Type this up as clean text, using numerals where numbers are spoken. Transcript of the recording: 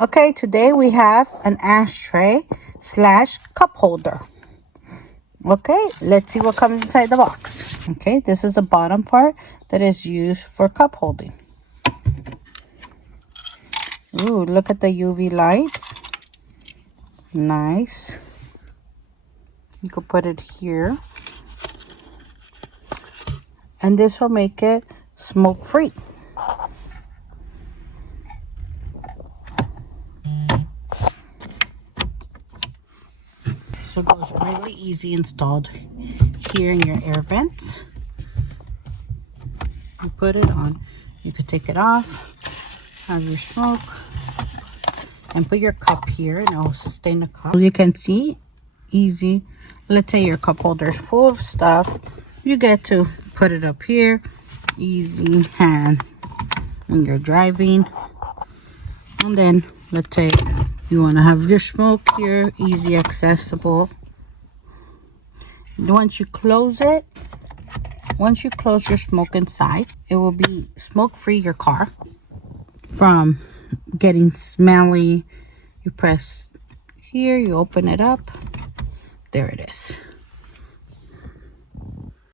Okay, today we have an ashtray slash cup holder. Okay, let's see what comes inside the box. Okay, this is the bottom part that is used for cup holding. Ooh, look at the UV light. Nice. You could put it here. And this will make it smoke free. So it goes really easy installed here in your air vents. You put it on. You could take it off, have your smoke, and put your cup here and it'll sustain the cup. You can see, easy. Let's say your cup holder is full of stuff. You get to put it up here, easy hand when you're driving. And then let's say you want to have your smoke here, easy accessible. Once you close it, once you close your smoke inside, it will be smoke free your car from getting smelly. You press here, you open it up, there it is.